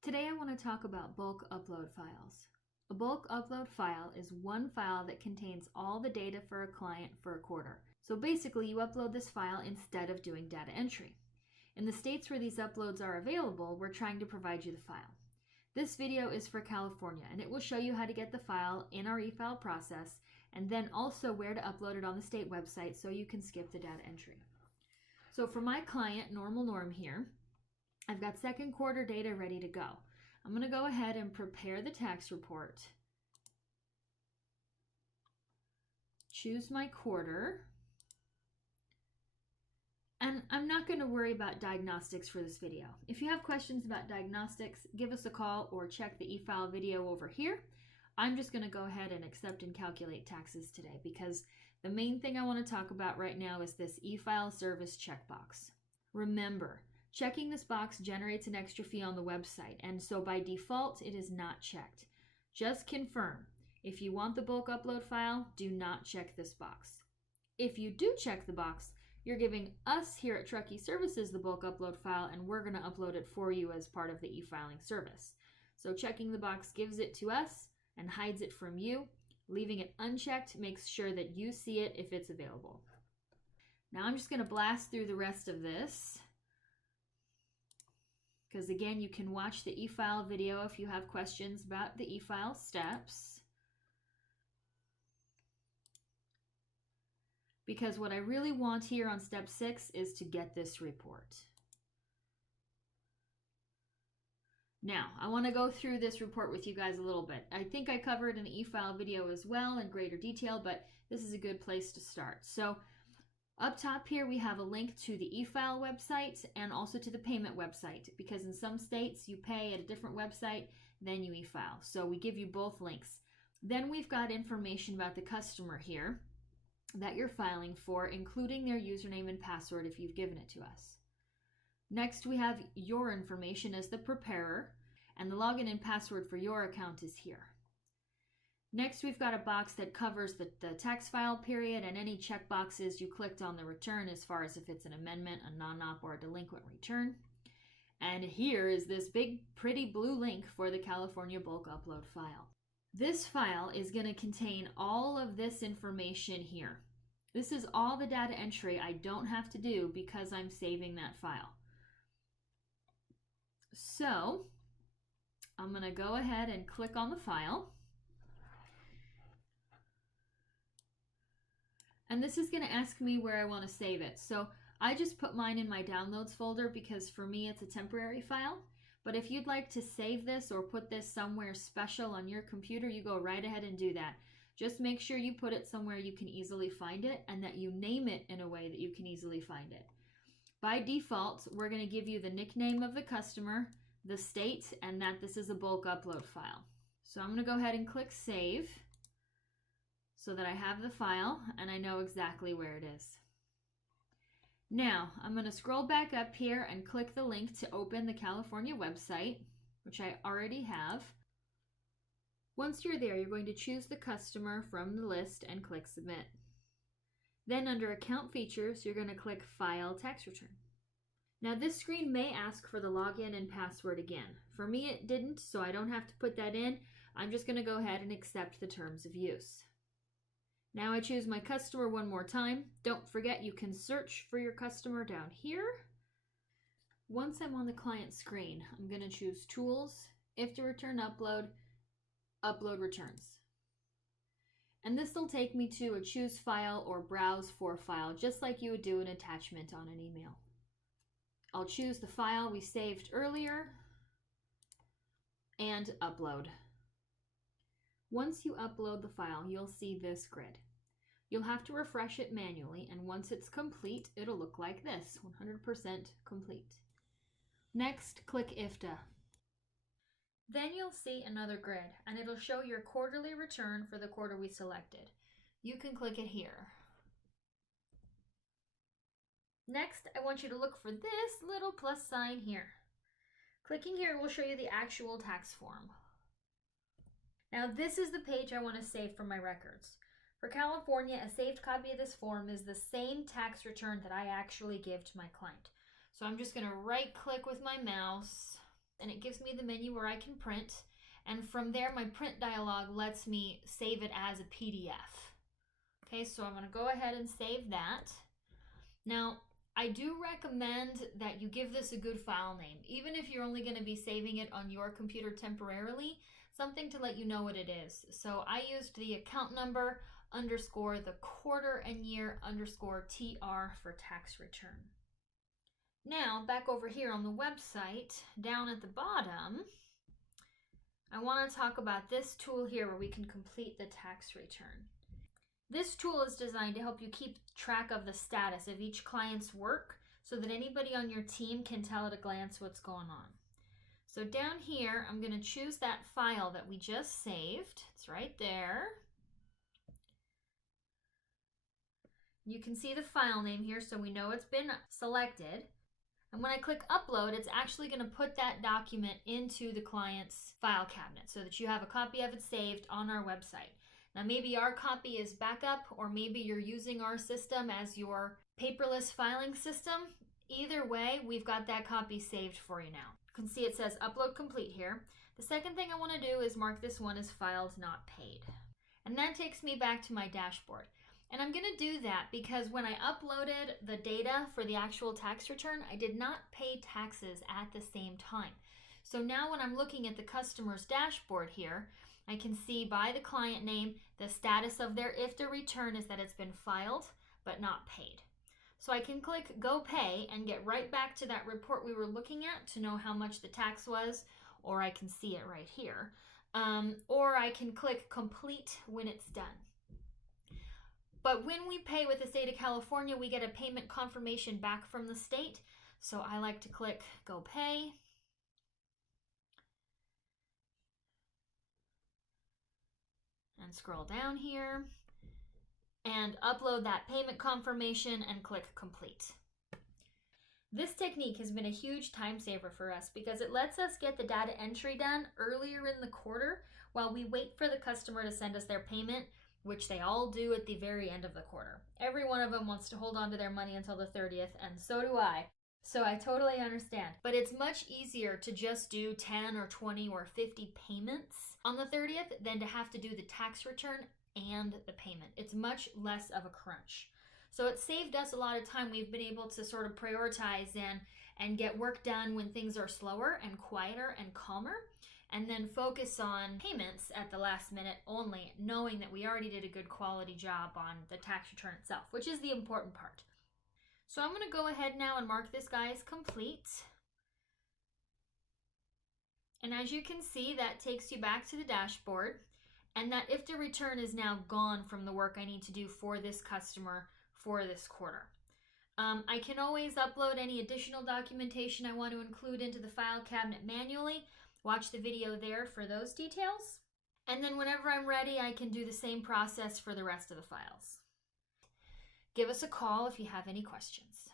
Today I want to talk about bulk upload files. A bulk upload file is one file that contains all the data for a client for a quarter. So basically you upload this file instead of doing data entry. In the states where these uploads are available, we're trying to provide you the file. This video is for California, and it will show you how to get the file in our e-file process and then also where to upload it on the state website so you can skip the data entry. So for my client, Normal Norm here, I've got second quarter data ready to go. I'm going to go ahead and prepare the tax report. Choose my quarter. And I'm not going to worry about diagnostics for this video. If you have questions about diagnostics, give us a call or check the e-file video over here. I'm just going to go ahead and accept and calculate taxes today because the main thing I want to talk about right now is this e-file service checkbox. Remember, checking this box generates an extra fee on the website, and so by default, it is not checked. Just confirm. If you want the bulk upload file, do not check this box. If you do check the box, you're giving us here at Truckee Services the bulk upload file, and we're going to upload it for you as part of the e-filing service. So checking the box gives it to us and hides it from you. Leaving it unchecked makes sure that you see it if it's available. Now I'm just going to blast through the rest of this, because again, you can watch the e-file video if you have questions about the e-file steps. Because what I really want here on step 6 is to get this report. Now, I want to go through this report with you guys a little bit. I think I covered an e-file video as well in greater detail, but this is a good place to start. So up top here, we have a link to the e-file website and also to the payment website, because in some states you pay at a different website than you e-file. So we give you both links. Then we've got information about the customer here that you're filing for, including their username and password if you've given it to us. Next, we have your information as the preparer, and the login and password for your account is here. Next, we've got a box that covers the tax file period and any check boxes you clicked on the return as far as if it's an amendment, a non-op, or a delinquent return. And here is this big, pretty blue link for the California bulk upload file. This file is going to contain all of this information here. This is all the data entry I don't have to do because I'm saving that file. So I'm going to go ahead and click on the file. And this is going to ask me where I want to save it. So I just put mine in my downloads folder because for me it's a temporary file. But if you'd like to save this or put this somewhere special on your computer, you go right ahead and do that. Just make sure you put it somewhere you can easily find it and that you name it in a way that you can easily find it. By default, we're going to give you the nickname of the customer, the state, and that this is a bulk upload file. So I'm going to go ahead and click Save so that I have the file and I know exactly where it is. Now, I'm going to scroll back up here and click the link to open the California website, which I already have. Once you're there, you're going to choose the customer from the list and click Submit. Then under Account Features, you're going to click File Tax Return. Now this screen may ask for the login and password again. For me it didn't, so I don't have to put that in. I'm just going to go ahead and accept the terms of use. Now I choose my customer one more time. Don't forget you can search for your customer down here. Once I'm on the client screen, I'm going to choose Tools, IFTA Return Upload, Upload Returns. And this will take me to a Choose File or Browse for File, just like you would do an attachment on an email. I'll choose the file we saved earlier and upload. Once you upload the file, you'll see this grid. You'll have to refresh it manually, and once it's complete, it'll look like this, 100% complete. Next, click IFTA. Then you'll see another grid, and it'll show your quarterly return for the quarter we selected. You can click it here. Next, I want you to look for this little plus sign here. Clicking here will show you the actual tax form. Now this is the page I want to save for my records. For California, a saved copy of this form is the same tax return that I actually give to my client. So I'm just going to right click with my mouse and it gives me the menu where I can print. And from there, my print dialog lets me save it as a PDF. Okay, so I'm going to go ahead and save that. Now, I do recommend that you give this a good file name, even if you're only going to be saving it on your computer temporarily, something to let you know what it is. So I used the account number underscore the quarter and year underscore TR for tax return. Now, back over here on the website, down at the bottom, I want to talk about this tool here where we can complete the tax return. This tool is designed to help you keep track of the status of each client's work so that anybody on your team can tell at a glance what's going on. So down here, I'm going to choose that file that we just saved. It's right there. You can see the file name here so we know it's been selected. And when I click upload, it's actually going to put that document into the client's file cabinet so that you have a copy of it saved on our website. Now maybe our copy is backup, or maybe you're using our system as your paperless filing system. Either way, we've got that copy saved for you now. You can see it says upload complete here. The second thing I want to do is mark this one as filed not paid. And that takes me back to my dashboard. And I'm going to do that because when I uploaded the data for the actual tax return, I did not pay taxes at the same time. So now when I'm looking at the customer's dashboard here, I can see by the client name, the status of their IFTA return is that it's been filed but not paid. So I can click Go Pay and get right back to that report we were looking at to know how much the tax was, or I can see it right here. Or I can click Complete when it's done. But when we pay with the state of California, we get a payment confirmation back from the state. So I like to click Go Pay. And scroll down here and upload that payment confirmation and click Complete. This technique has been a huge time saver for us because it lets us get the data entry done earlier in the quarter while we wait for the customer to send us their payment, which they all do at the very end of the quarter. Every one of them wants to hold on to their money until the 30th, and so do I. So I totally understand. But it's much easier to just do 10 or 20 or 50 payments on the 30th than to have to do the tax return and the payment. It's much less of a crunch. So it saved us a lot of time. We've been able to sort of prioritize and get work done when things are slower and quieter and calmer, and then focus on payments at the last minute only, knowing that we already did a good quality job on the tax return itself, which is the important part. So I'm going to go ahead now and mark this guy as complete. And as you can see, that takes you back to the dashboard, and that IFTA return is now gone from the work I need to do for this customer for this quarter. I can always upload any additional documentation I want to include into the file cabinet manually. Watch the video there for those details. And then whenever I'm ready, I can do the same process for the rest of the files. Give us a call if you have any questions.